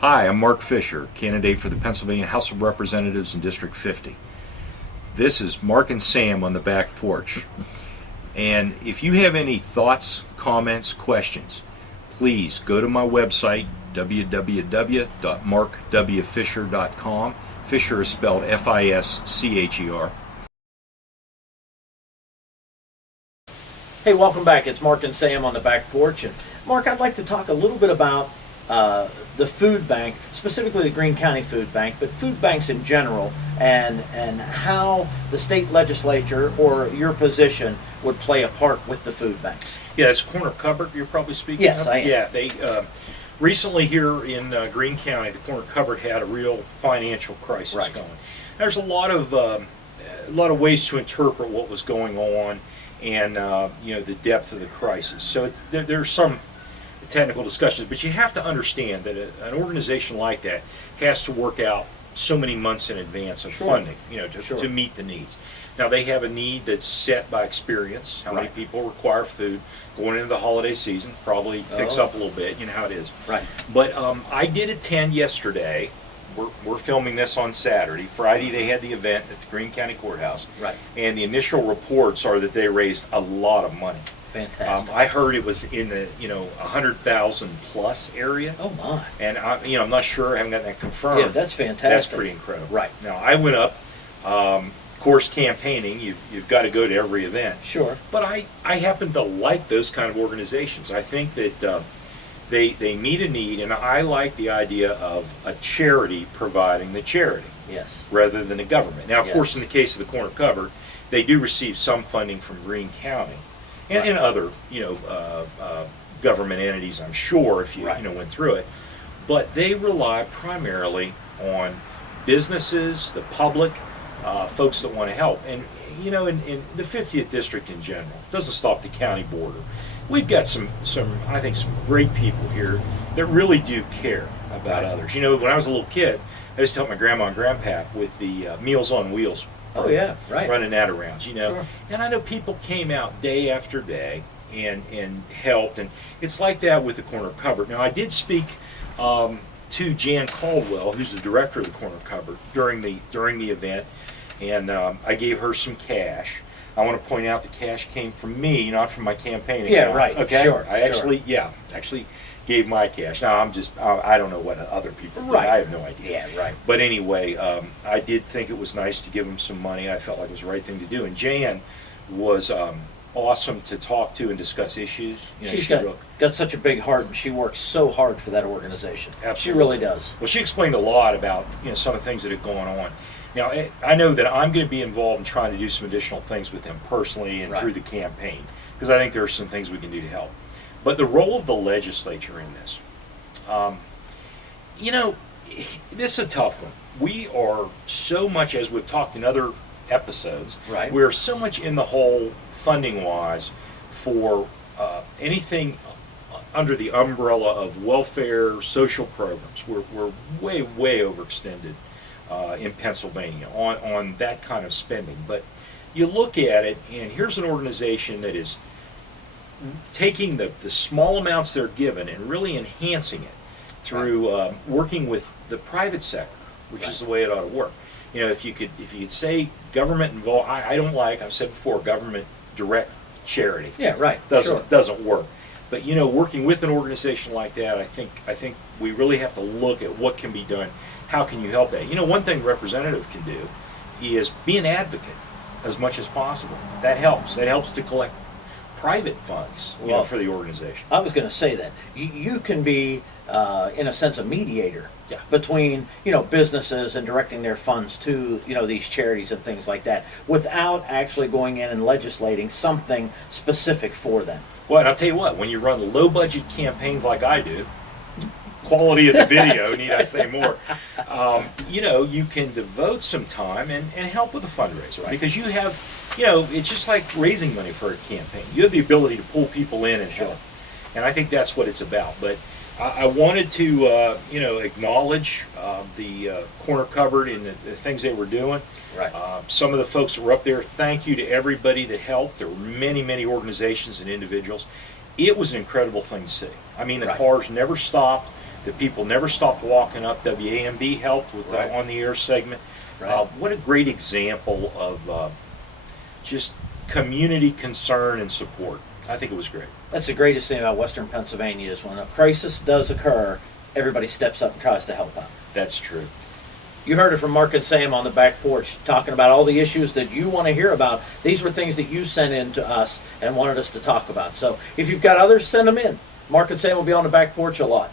Hi, I'm Mark Fischer, candidate for the Pennsylvania House of Representatives in District 50. This is Mark and Sam on the back porch. And if you have any thoughts, comments, questions, please go to my website, www.markwfischer.com. Fischer is spelled F-I-S-C-H-E-R. Hey, welcome back. It's Mark and Sam on the back porch. And Mark, I'd like to talk a little bit about the food bank, specifically the Greene County Food Bank, but food banks in general, and how the state legislature or your position would play a part with the food banks. Yeah, it's Corner Cupboard you're probably speaking Yes, of? I am. Yeah, they recently here in Greene County, the Corner Cupboard had a real financial crisis going. There's a lot of ways to interpret what was going on and the depth of the crisis. So there's some technical discussions, but you have to understand that an organization like that has to work out so many months in advance of funding, to meet the needs. Now they have a need that's set by experience. How many people require food going into the holiday season? Probably picks up a little bit. You know how it is. Right. But I did attend yesterday. We're filming this on Saturday. Friday they had the event at the Greene County Courthouse. Right. And the initial reports are that they raised a lot of money. Fantastic. I heard it was in the 100,000 plus area. Oh my! And I'm not sure. I haven't got that confirmed. Yeah, that's fantastic. That's pretty incredible. Right. Now I went up. Of course, campaigning. You've got to go to every event. Sure. But I happen to like those kind of organizations. I think that they meet a need, and I like the idea of a charity providing the charity. Yes. Rather than the government. Now, of Yes. course, in the case of the Corner Cupboard, they do receive some funding from Greene County. And other, government entities, I'm sure, if you went through it, but they rely primarily on businesses, the public, folks that want to help. And in the 50th district in general, doesn't stop the county border. We've got some I think some great people here that really do care about others. When I was a little kid, I used to help my grandma and grandpa with the Meals on Wheels. Oh yeah, right. Running that around, Sure. And I know people came out day after day and helped, and it's like that with the Corner Cupboard. Now I did speak to Jan Caldwell, who's the director of the Corner Cupboard, during the event, and I gave her some cash. I want to point out the cash came from me, not from my campaign account. Yeah, right. Okay. Sure. I actually gave my cash. Now I don't know what other people did. Right. I have no idea. Yeah, right. But anyway, I did think it was nice to give them some money. I felt like it was the right thing to do. And Jan was awesome to talk to and discuss issues. She's got such a big heart, and she works so hard for that organization. Absolutely. She really does. Well, she explained a lot about some of the things that are going on. Now, I know that I'm going to be involved in trying to do some additional things with them personally and through the campaign, because I think there are some things we can do to help. But the role of the legislature in this, this is a tough one. We are so much, as we've talked in other episodes, we're so much in the hole funding-wise for anything under the umbrella of welfare, social programs. We're way, way overextended in Pennsylvania on that kind of spending. But you look at it, and here's an organization that is taking the small amounts they're given and really enhancing it through working with the private sector, which is the way it ought to work. If you could say government involved, I don't like, I've said before, government direct charity. Yeah, right. Doesn't work. But working with an organization like that, I think we really have to look at what can be done. How can you help that? One thing representative can do is be an advocate as much as possible. That helps. That helps to collect private funds for the organization. I was going to say that you can be, in a sense, a mediator between businesses and directing their funds to these charities and things like that, without actually going in and legislating something specific for them. Well, and I'll tell you what, when you run low budget campaigns like I do, quality of the video, need I say more, you can devote some time and help with the fundraiser, because you have, it's just like raising money for a campaign. You have the ability to pull people in and help, and I think that's what it's about. But I wanted to, acknowledge the Corner Cupboard and the things they were doing. Right. Some of the folks that were up there, thank you to everybody that helped. There were many, many organizations and individuals. It was an incredible thing to see. I mean, the cars never stopped. The people never stopped walking up. WAMB helped with the on-the-air segment. Right. What a great example of just community concern and support. I think it was great. That's the greatest thing about Western Pennsylvania is when a crisis does occur, everybody steps up and tries to help out. That's true. You heard it from Mark and Sam on the back porch, talking about all the issues that you want to hear about. These were things that you sent in to us and wanted us to talk about. So if you've got others, send them in. Mark and Sam will be on the back porch a lot.